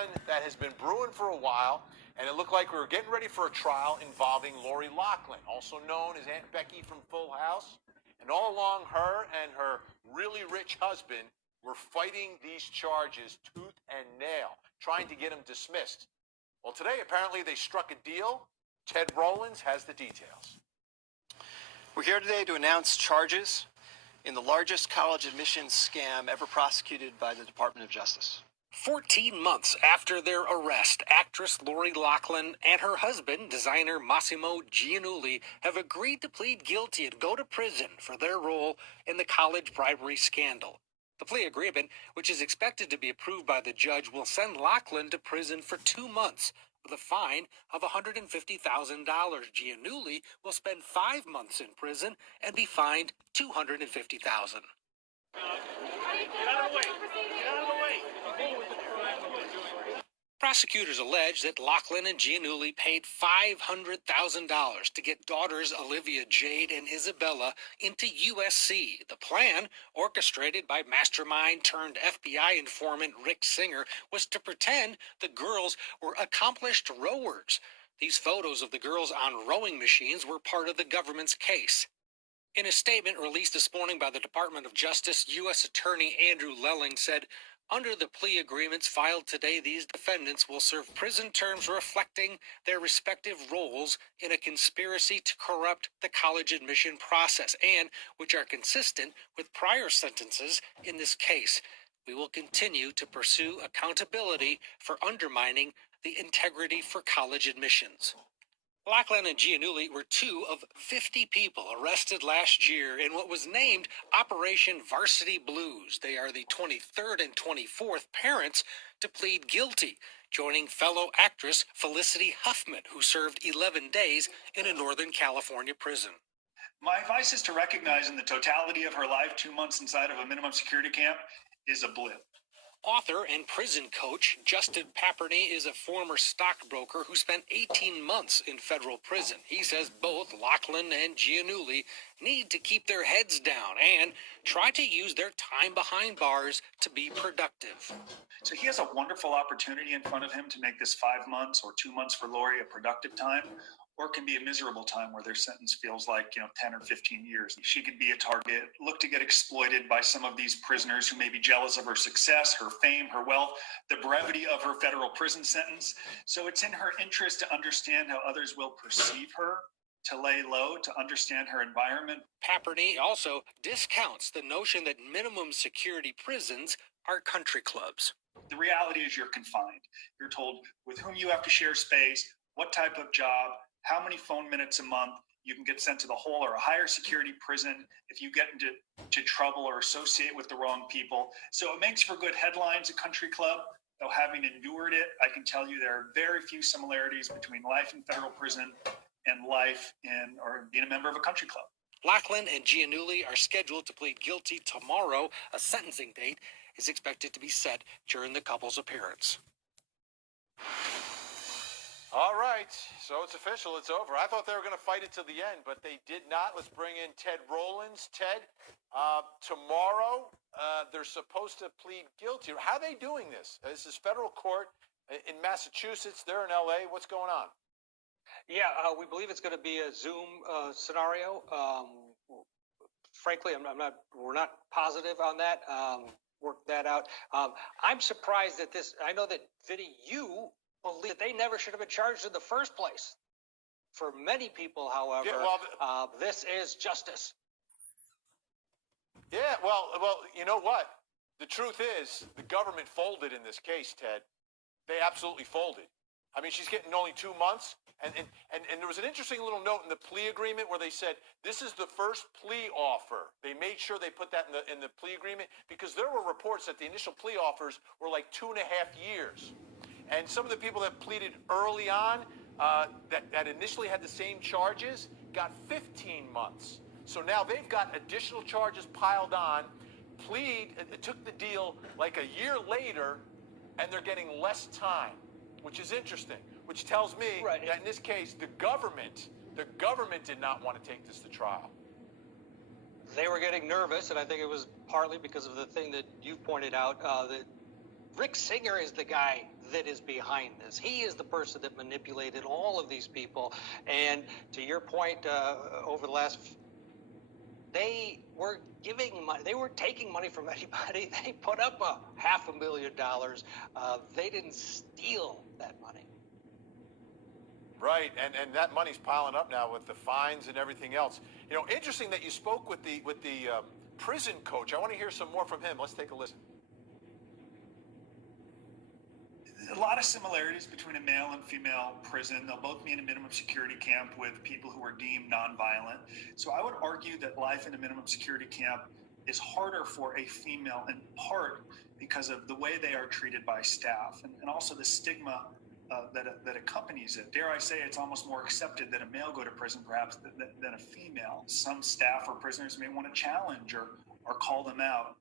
one that has been brewing for a while, and it looked like we were getting ready for a trial involving Lori Loughlin, also known as Aunt Becky from Full House. And all along, her and her really rich husband were fighting these charges tooth and nail, trying to get them dismissed. Well, today, apparently, they struck a deal. Ted Rollins has the details. We're here today to announce charges in the largest college admissions scam ever prosecuted by the Department of Justice. 14 months after their arrest, actress Lori Loughlin and her husband, designer Mossimo Giannulli, have agreed to plead guilty and go to prison for their role in the college bribery scandal. The plea agreement, which is expected to be approved by the judge, will send Loughlin to prison for 2 months with a fine of $150,000. Giannulli will spend 5 months in prison and be fined $250,000. Get out of the way. Get out of the way. Prosecutors allege that Loughlin and Giannulli paid $500,000 to get daughters Olivia Jade and Isabella into USC. The plan, orchestrated by mastermind turned FBI informant Rick Singer, was to pretend the girls were accomplished rowers. These photos of the girls on rowing machines were part of the government's case. In a statement released this morning by the Department of Justice, U.S. Attorney Andrew Loughlin said, "Under the plea agreements filed today, these defendants will serve prison terms reflecting their respective roles in a conspiracy to corrupt the college admission process and which are consistent with prior sentences in this case. We will continue to pursue accountability for undermining the integrity for college admissions." Loughlin and Giannulli were 2 of 50 people arrested last year in what was named Operation Varsity Blues. They are the 23rd and 24th parents to plead guilty, joining fellow actress Felicity Huffman, who served 11 days in a Northern California prison. My advice is to recognize in the totality of her life, 2 months inside of a minimum security camp is a blip. Author and prison coach Justin Paperny is a former stockbroker who spent 18 months in federal prison. He says both Loughlin and Giannulli need to keep their heads down and try to use their time behind bars to be productive. So he has a wonderful opportunity in front of him to make this 5 months or 2 months for Lori a productive time, or it can be a miserable time where their sentence feels like, 10 or 15 years. She could be a target, look to get exploited by some of these prisoners who may be jealous of her success, her fame, her wealth, the brevity of her federal prison sentence. So it's in her interest to understand how others will perceive her, to lay low, to understand her environment. Paperny also discounts the notion that minimum security prisons are country clubs. The reality is you're confined. You're told with whom you have to share space, what type of job, how many phone minutes a month. You can get sent to the whole or a higher security prison if you get into trouble or associate with the wrong people. So it makes for good headlines, a country club. Though having endured it, I can tell you there are very few similarities between life in federal prison and life in or being a member of a country club. Loughlin and Giannulli are scheduled to plead guilty tomorrow. A sentencing date is expected to be set during the couple's appearance. All right, so it's official. It's over. I thought they were going to fight it till the end, but they did not. Let's bring in Ted Rollins. Ted, tomorrow they're supposed to plead guilty. How are they doing this? This is federal court in Massachusetts. They're in L.A. What's going on? Yeah, we believe it's going to be a Zoom scenario. Frankly, we're not positive on that. Work that out. I'm surprised that I know that, Vinny, you believe that they never should have been charged in the first place. For many people, however, this is justice. Yeah, well, you know what? The truth is, the government folded in this case, Ted. They absolutely folded. I mean, she's getting only 2 months. And there was an interesting little note in the plea agreement where they said, this is the first plea offer. They made sure they put that in the plea agreement because there were reports that the initial plea offers were like 2.5 years. And some of the people that pleaded early on that initially had the same charges got 15 months. So now they've got additional charges piled on. It took the deal like a year later, and they're getting less time, which is interesting, which tells me that in this case, the government did not want to take this to trial. They were getting nervous, and I think it was partly because of the thing that you pointed out, that Rick Singer is the guy that is behind this. He is the person that manipulated all of these people. And to your point, over the last, they were giving money. They weren't taking money from anybody. They put up $500,000. They didn't steal that money. Right, and that money's piling up now with the fines and everything else. You know, interesting that you spoke with the prison coach. I want to hear some more from him. Let's take a listen. A lot of similarities between a male and female prison. They'll both be in a minimum security camp with people who are deemed nonviolent. So I would argue that life in a minimum security camp is harder for a female in part because of the way they are treated by staff and also the stigma that accompanies it. Dare I say it's almost more accepted that a male go to prison perhaps than a female. Some staff or prisoners may want to challenge or call them out.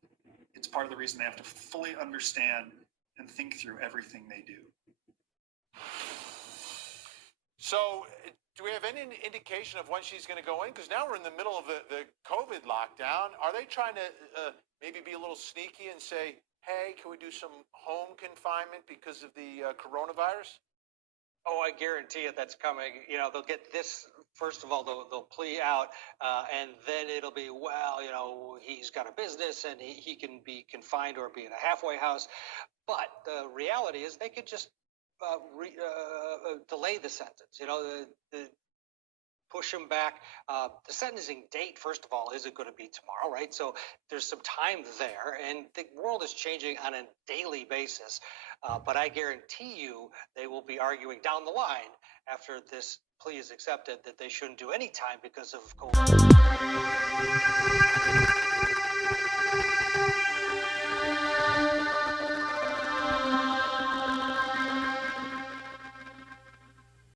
It's part of the reason they have to fully understand and think through everything they do. So, do we have any indication of when she's going to go in? Because now we're in the middle of the COVID lockdown. Are they trying to maybe be a little sneaky and say, hey, can we do some home confinement because of the coronavirus? Oh, I guarantee it. That's coming. You know, they'll get this. First of all, they'll plea out, and then it'll be, well, you know, he's got a business and he can be confined or be in a halfway house. But the reality is they could just delay the sentence. You know, push him back. The sentencing date, first of all, isn't going to be tomorrow, right? So there's some time there, and the world is changing on a daily basis. But I guarantee you they will be arguing down the line after this plea is accepted that they shouldn't do any time because of COVID.